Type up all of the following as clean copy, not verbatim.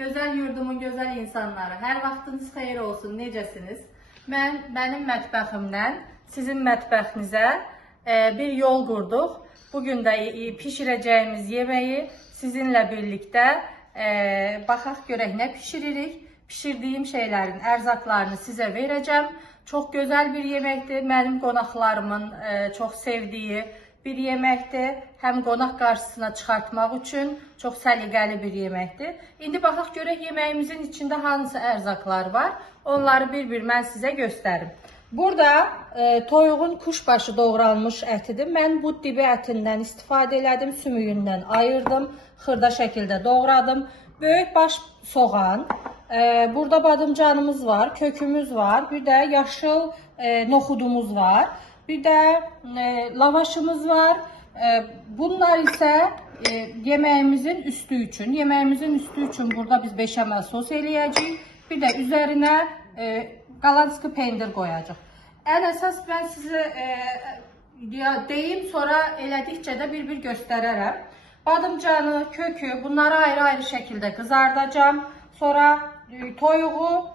Gözəl yurdumun gözəl insanları, hər vaxtınız xeyir olsun, necəsiniz? Mənim mətbəximdən sizin mətbəxinizə bir yol qurduq. Bugün də pişirəcəyimiz yeməyi sizinlə birlikdə baxaq görək nə pişiririk. Pişirdiyim şeylərin ərzaqlarını sizə verəcəm. Çox gözəl bir yeməkdir. Mənim qonaqlarımın çox sevdiyi bir yeməkdir. Həm qonaq qarşısına çıxartmaq üçün çox səliqəli bir yeməkdir. İndi baxaq görək yeməyimizin içində hansı ərzaqlar var. Onları bir-bir mən sizə göstərim. Burada toyuğun kuşbaşı doğranmış ətidir. Mən bu dibi ətindən istifadə elədim. Sümüyündən ayırdım. Xırda şəkildə doğradım. Böyük baş soğan. Burada badımcanımız var, kökümüz var, bir də yaşıl noxudumuz var, bir də lavaşımız var. Bunlar isə yeməyimizin üstü üçün. Yeməyimizin üstü üçün burada biz beşamel sos eləyəcəyik. Bir də üzərinə qalanski pendir qoyacaq. Ən əsas mən sizə deyim, sonra elədikcə də bir-bir göstərərəm. Badımcanı, kökü bunları ayrı-ayrı şəkildə qızardacağım. Sonra toyuğu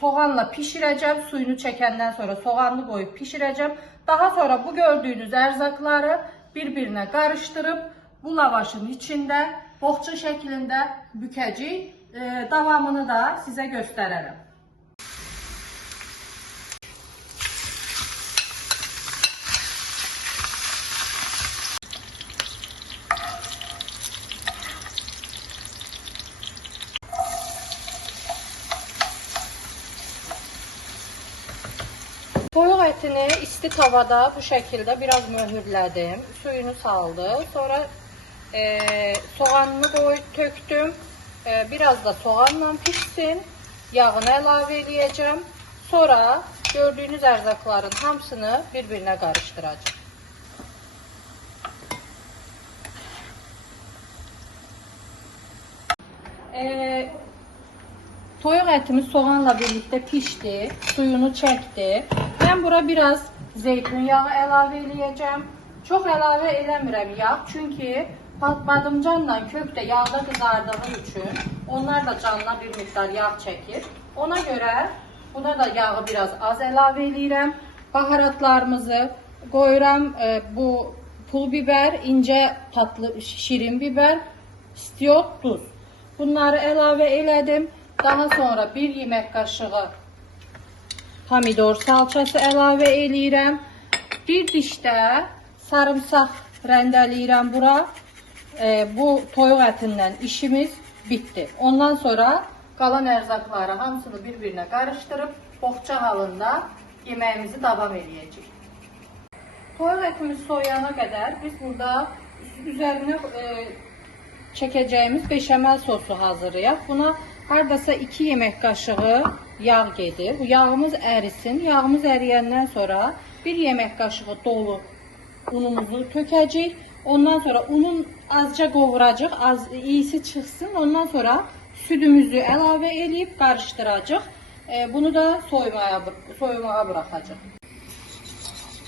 soğanla pişirəcəm. Suyunu çəkəndən sonra soğanlı qoyub pişirəcəm. Daha sonra bu gördüyünüz ərzaqları bir-birinə qarışdırıb bu lavaşın içində boğça şəklində bükəcəyik. Davamını da sizə göstərərəm. Toyuq etini isti tavada bu şəkildə biraz möhürlədim. Suyunu saldı. Sonra soğanını töktüm. Biraz da soğanla pişsin. Yağını əlavə edəcəm. Sonra gördüyünüz ərzaqların hamısını bir-birinə qarışdıracağım. Toyuq etimiz soğanla birlikte pişti. Suyunu çəkdi. Ben bura biraz zeytinyağı əlavə edəcəm. Çox əlavə eləmirəm yağ. Çünki badımcanla kök də yağda qızardığı üçün onlar da canına bir miktar yağ çəkir. Ona görə buna da yağı biraz az əlavə edirəm. Baharatlarımızı qoyuram. Bu pul biber, incə tatlı şirin biber, istiyot, duz. Bunları əlavə elədim. Daha sonra bir yemək qaşığı pomidor salçası əlavə eləyirəm. Bir diş də sarımsaq rəndələyirəm bura. Bu toyuq ətindən işimiz bitdi. Ondan sonra qalan ərzaqları hamısını bir-birinə qarışdırıb boğça halında yeməyimizi davam edəcəyik. Toyuq ətimiz soyuyana qədər biz burada üzərinə çəkəcəyimiz beşamel sosu hazırlayaq. Buna hardasa 2 yemək qaşığı yağ gedir. Bu yağımız ərisin. Yağımız əriyəndən sonra 1 yemək qaşığı dolu unumuzu tökəcəyik. Ondan sonra unun azca qovuracaq, iyisi çıxsın. Ondan sonra südümüzü əlavə edib qarışdıracaq. Bunu da soyumağa buraxacaq.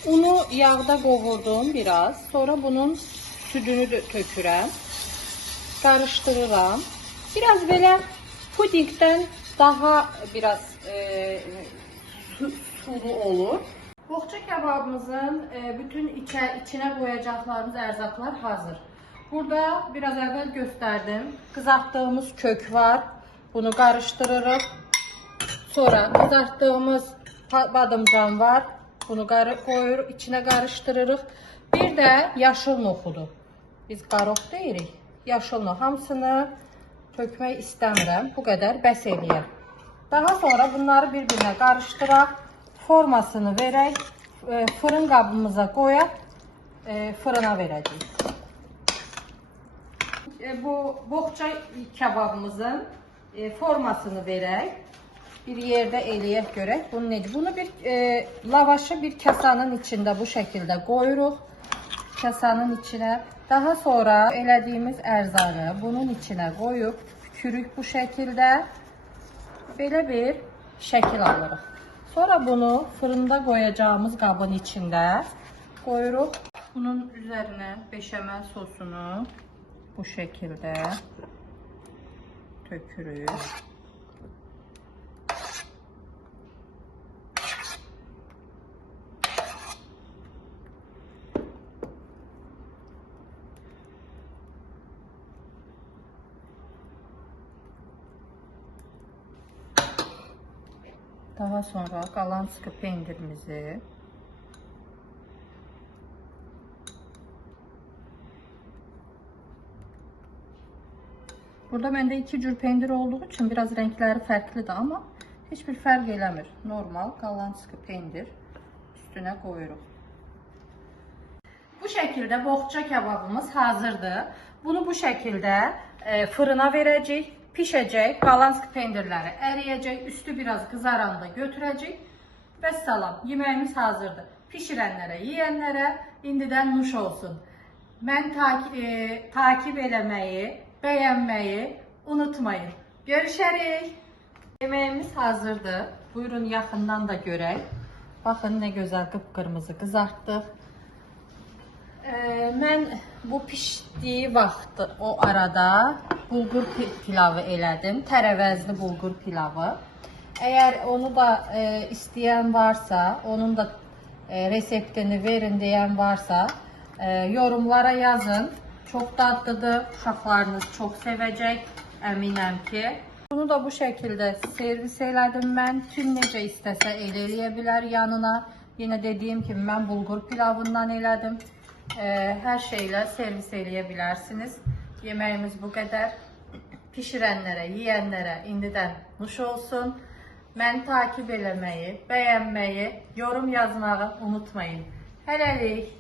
Unu yağda qovurdum biraz. Sonra bunun südünü tökürəm. Qarışdırıram. Biraz belə pudingdən daha biraz sulu olur. Boğça kebabımızın bütün içine koyacaklarımız ərzaqlar hazır. Burada biraz əvvəl gösterdim. Kızarttığımız kök var. Bunu qarışdırırıq. Sonra kızarttığımız badımcan var. Bunu koyuruq, içine qarışdırırıq. Bir de yaşıl noxudu. Biz qaroq deyirik. Yaşıl noxud hamısını tökmək istəmirəm. Bu qədər bəs eləyər. Daha sonra bunları bir-birinə qarışdıraq. Formasını verək. Fırın qabımıza qoyaq. Fırına verəcəyik. Bu boğça kebabımızın formasını verək. Bir yerdə eləyək görək. Bunu bir lavaşı bir kasanın içində bu şəkildə qoyuruq. Kasanın içine. Daha sonra elədiyimiz ərzağı bunun içine qoyub pükürük bu şəkildə. Belə bir şəkil alırıq. Sonra bunu fırında qoyacağımız qabın içində qoyuruq. Bunun üzerine beşamel sosunu bu şekilde tökürük. Daha sonra qalan sıkı pendirimizi burada məndə iki cür pendir olduğu için biraz renkleri farklıdır ama hiçbir fark eləmir. Normal qalan sıkı pendir üstüne koyuruq. Bu şekilde boğça kebabımız hazırdır. Bunu bu şekilde fırına verəcəyik, pişəcək, qalan sıkı pendirləri əriyəcək, üstü biraz kızaranda götürəcək. Vəssalam, yeməyimiz hazırdır. Pişirənlərə, yeyənlərə indidən nuş olsun. Mən takip eləməyi, bəyənməyi unutmayın. Görüşərik. Yemeğimiz hazırdır. Buyurun yaxından da görək. Baxın nə gözəl qıpqırmızı qızartdıq. Mən bu pişdiyi vaxt o arada bulgur pilavı elədim. Tərəvəzli bulgur pilavı. Eğer onu da isteyen varsa, onun da reseptini verin diyen varsa yorumlara yazın. Çok tatlıdır. Uşaqlarınız çok sevecek. Eminim ki. Bunu da bu şekilde servis elədim mən. Kim necə istəsə eləyə bilər yanına. Yine dediğim gibi ben bulgur pilavından elədim. Her şeyle servis eləyə bilərsiniz. Yemeğimiz bu kadar. Pişirənlərə, yeyənlərə indidən nuş olsun. Məni takip eləməyi, bəyənməyi, yorum yazmağı unutmayın. Hələlik.